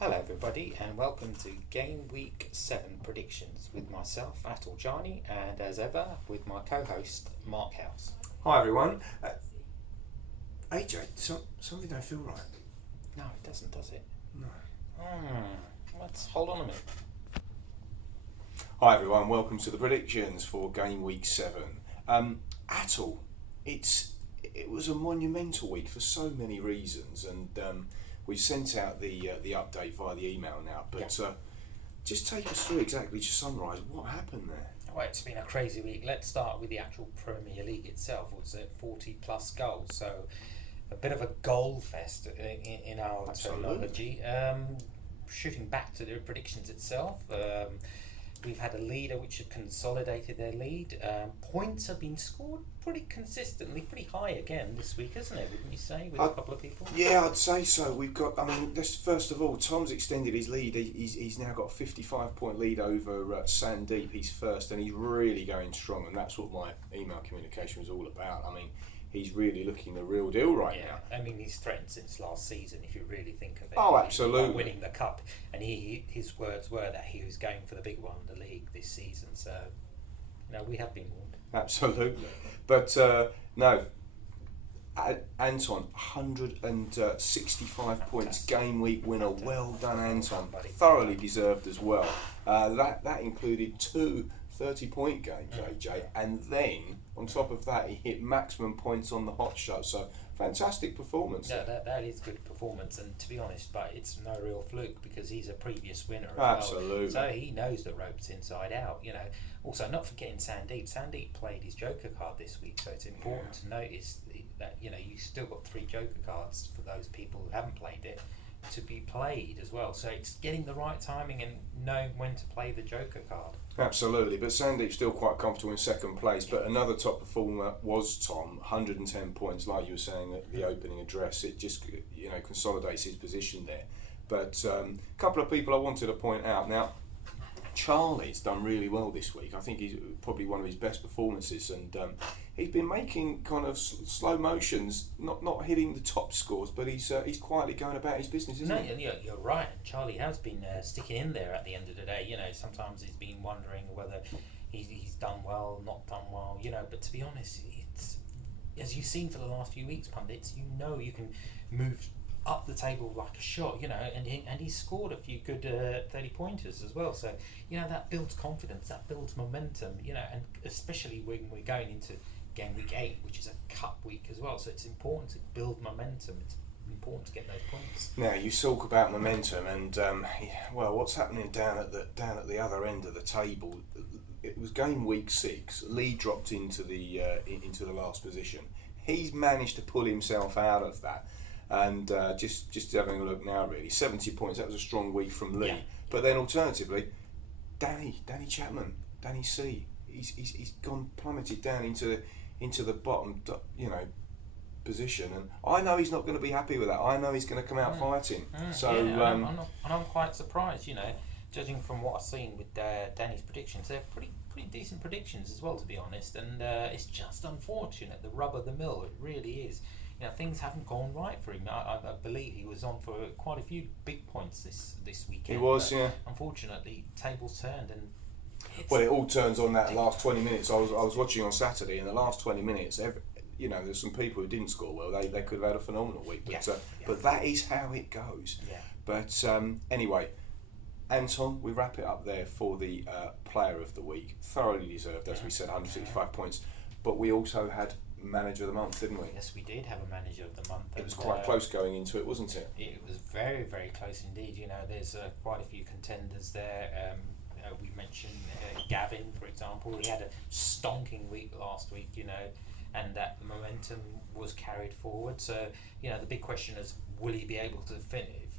Hello everybody and welcome to Game Week 7 predictions with myself, Atul Jani, and as ever with my co-host, Mark House. Hi everyone. AJ, something don't feel right. No, it doesn't, does it? No. Let's hold on a minute. Hi everyone, welcome to the predictions for Game Week 7. Atul, it was a monumental week for so many reasons, and we've sent out the update via the email now, but just take us through exactly, just summarise what happened there. Well, it's been a crazy week. Let's start with the actual Premier League itself. It was 40 plus goals, so a bit of a goal fest in our terminology. Shooting back to the predictions itself, we've had a leader which have consolidated their lead. Points have been scored pretty consistently, pretty high again this week, isn't it? Wouldn't you say, with a couple of people? Yeah, I'd say so. We've got, first of all, Tom's extended his lead. He's now got a 55-point lead over Sandeep. He's first, and he's really going strong, and that's what my email communication was all about. I mean, he's really looking the real deal right now. I mean, he's threatened since last season, if you really think of it. Oh, absolutely. By winning the cup, and his words were that he was going for the big one, the league, this season. So, we have been warned. Absolutely, but no. Anton, 165 points, game week winner. Well done, Anton. Thoroughly deserved as well. That included two 30-point games, AJ, and then on top of that, he hit maximum points on the hot shot. So fantastic performance. Yeah, that is good performance, and to be honest, but it's no real fluke because he's a previous winner as Absolutely. well. So he knows the ropes inside out. Also, not forgetting Sandeep. Sandeep played his Joker card this week, so it's important to notice that you still got 3 Joker cards for those people who haven't played it to be played as well. So it's getting the right timing and knowing when to play the Joker card. Absolutely, but Sandeep's still quite comfortable in second place. But another top performer was Tom, 110 points, like you were saying at the opening address. It just consolidates his position there. But a couple of people I wanted to point out now. Charlie's done really well this week. I think he's probably one of his best performances, and he's been making kind of slow motions, not hitting the top scores, but he's quietly going about his business, isn't he? No, you're right. Charlie has been sticking in there at the end of the day. Sometimes he's been wondering whether he's done well, not done well. But to be honest, it's as you've seen for the last few weeks, pundits. You can move up the table like a shot, and he's scored a few good 30-pointers as well. So, that builds confidence, that builds momentum, and especially when we're going into game week 8, which is a cup week as well. So it's important to build momentum. It's important to get those points. Now you talk about momentum, and what's happening down at the other end of the table? It was game week 6. Lee dropped into the last position. He's managed to pull himself out of that. And just having a look now, really, 70 points. That was a strong week from Lee. Yeah. But then alternatively, Danny Chapman, Danny C. He's gone plummeted down into the bottom, position. And I know he's not going to be happy with that. I know he's going to come out fighting. So I'm quite surprised. Judging from what I've seen with Danny's predictions, they're pretty decent predictions as well, to be honest. And it's just unfortunate, the rub of the mill. It really is. Things haven't gone right for him. I believe he was on for quite a few big points this weekend. He was, yeah. Unfortunately, tables turned, and it all turns on that last 20 minutes. I was watching on Saturday, in the last 20 minutes, there's some people who didn't score well. They could have had a phenomenal week, but that is how it goes. Yeah. But anyway, Anton, we wrap it up there for the player of the week. Thoroughly deserved, as we said, 165 points. But we also had manager of the month, didn't we? Yes, we did have a manager of the month. It was quite close going into it, wasn't it? It was very, very close indeed. There's quite a few contenders there. We mentioned Gavin, for example. He had a stonking week last week, and that momentum was carried forward. So, the big question is, will he be able to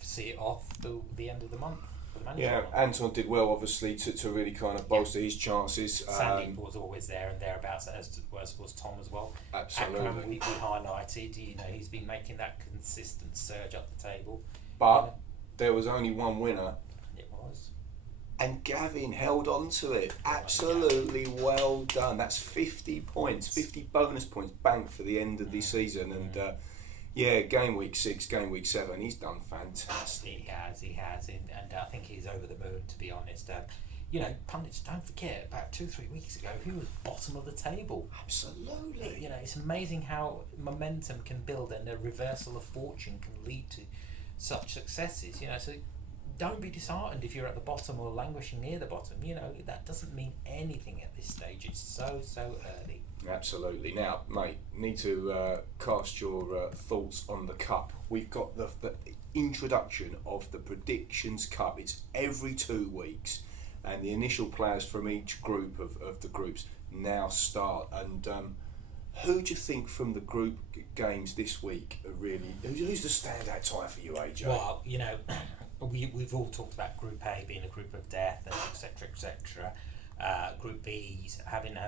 see it off the end of the month? Yeah, Anton did well, obviously, to really kind of bolster his chances. Sandeep was always there and thereabouts, as was Tom as well. Absolutely. Akram, we highlighted, he's been making that consistent surge up the table. But there was only one winner. It was. And Gavin held on to it. Absolutely well done. That's 50 points, 50 bonus points banked for the end of the season. And Yeah, game week 6, game week 7, he's done fantastic. He has, and I think he's over the moon, to be honest. You know, pundits, don't forget, about 2-3 weeks ago, he was bottom of the table. Absolutely. You know, it's amazing how momentum can build and a reversal of fortune can lead to such successes. You know, so don't be disheartened if you're at the bottom or languishing near the bottom. You know, that doesn't mean anything at this stage. It's so early. Absolutely. Now, mate, need to cast your thoughts on the Cup. We've got the introduction of the Predictions Cup. It's every 2 weeks, and the initial players from each group of the groups now start. And who do you think from the group games this week are really... Who's the standout tie for you, AJ? Well, you know, we've all talked about Group A being a group of death, and etc. Group B's having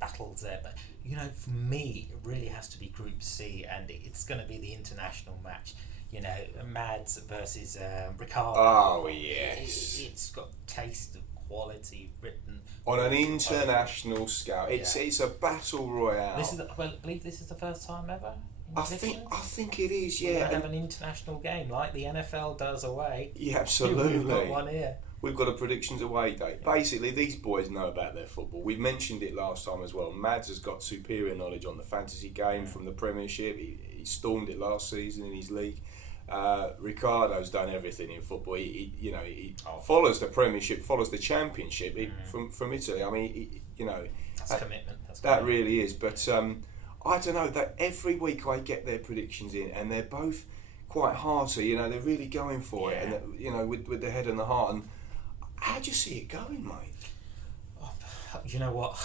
battles there, but you know, for me, it really has to be Group C, and it's going to be the international match. You know, Mads versus Ricardo. Oh yes, it's got taste of quality written on an international scale. It's a battle royale. I believe this is the first time ever. I think it is. Yeah, we're going to have an international game like the NFL does away. Yeah, absolutely. We've got one here. We've got a predictions away day. Basically, these boys know about their football. We mentioned it last time as well. Mads has got superior knowledge on the fantasy game from the Premiership. He stormed it last season in his league. Ricardo's done everything in football. He follows the Premiership, follows the Championship from Italy. I mean, that's commitment. That really is. But I don't know. That every week I get their predictions in, and they're both quite hearty. You know, they're really going for it, and with the head and the heart. And how do you see it going, mate? You know what?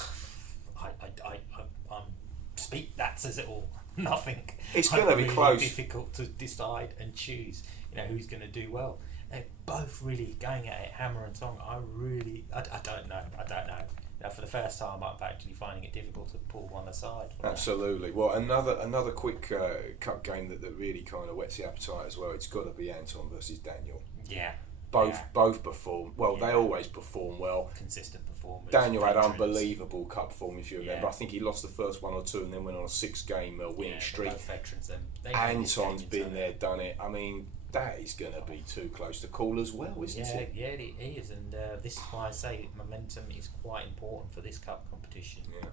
That says it all. Nothing. It's going to be really close. Difficult to decide and choose. You know, who's going to do well. They're both really going at it, hammer and tong. I don't know. You know, for the first time, I'm actually finding it difficult to pull one aside. Absolutely. Well, another quick cup game that really kind of whets the appetite as well. It's got to be Anton versus Daniel. Yeah. Both perform well. They always perform well. Consistent performance. Daniel had unbelievable cup form, if you remember. Yeah. I think he lost the first 1 or 2 and then went on a 6-game winning streak. Both veterans. Anton's been there, done it. I mean, that is going to be too close to call as well, isn't it? Yeah, it is, and this is why I say momentum is quite important for this cup competition. Yeah,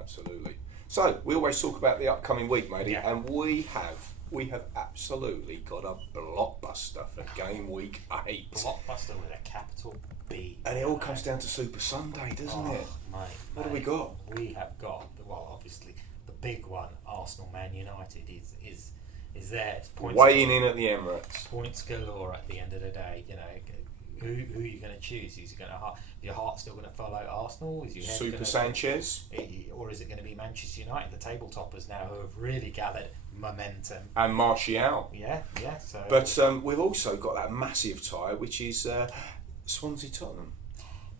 absolutely. So we always talk about the upcoming week, matey, and we have absolutely got a blockbuster for game week 8. Blockbuster with a capital B. And it all comes down to Super Sunday, doesn't it? Mate, what have we got? We have got, well, obviously the big one. Arsenal Man United is there. Weighing in at the Emirates. Points galore at the end of the day. You know, who are you going to choose? Is your heart still going to follow Arsenal? Is your head Super Sanchez? Or is it going to be Manchester United, the table toppers now, who have really gathered momentum? And Martial. Yeah. So. But we've also got that massive tie, which is Swansea Tottenham.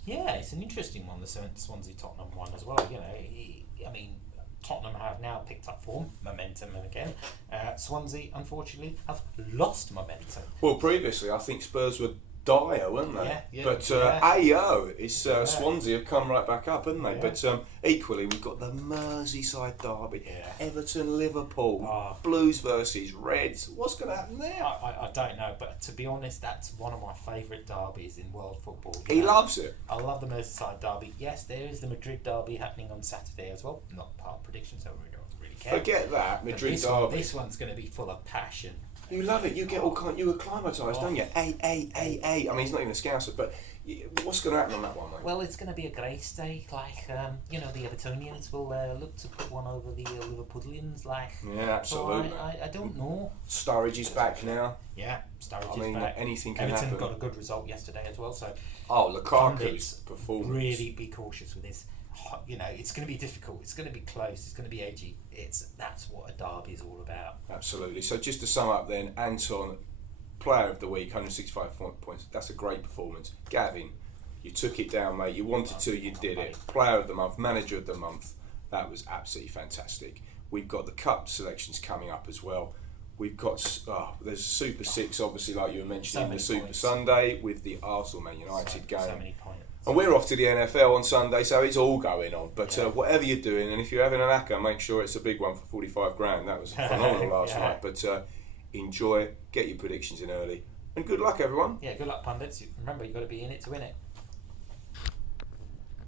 Yeah, it's an interesting one, the Swansea Tottenham one as well. You know, I mean, Tottenham have now picked up form, momentum again. Swansea, unfortunately, have lost momentum. Well, previously, I think Spurs were dire, weren't they? Yeah. But Swansea have come right back up, haven't they? Yeah. But equally, we've got the Merseyside derby. Yeah. Everton, Liverpool, Blues versus Reds. What's going to happen there? I don't know, but to be honest, that's one of my favourite derbies in world football. He loves it. I love the Merseyside derby. Yes, there is the Madrid derby happening on Saturday as well. Not part of predictions, so we don't really care. Forget that, Madrid derby. This one's going to be full of passion. You love it. You get you acclimatised, don't you? I mean, he's not even a Scouser, but what's going to happen on that one, mate? Well, it's going to be a grey stake. Like, the Evertonians will look to put one over the Liverpoolians. Like, yeah, absolutely. So I don't know. Sturridge is back now. Yeah, Sturridge is back. Anything can Everton happen. got a good result yesterday as well. So, Lukaku's performance. Really be cautious with this. You know, it's going to be difficult. It's going to be close. It's going to be edgy. That's what a derby is all about. Absolutely. So just to sum up, then, Anton, Player of the Week, 165 points. That's a great performance. Gavin, you took it down, mate. You wanted to, you did it. Player of the Month, Manager of the Month. That was absolutely fantastic. We've got the Cup selections coming up as well. We've got there's Super 6, obviously, like you were mentioning, the Super points. Sunday with the Arsenal Man United game. So many points. And we're off to the NFL on Sunday, so it's all going on. But Yeah. whatever you're doing, and if you're having an acca, make sure it's a big one for 45 grand. That was phenomenal last Yeah. night. But enjoy, get your predictions in early, and good luck, everyone. Yeah, good luck, pundits. Remember, you've got to be in it to win it.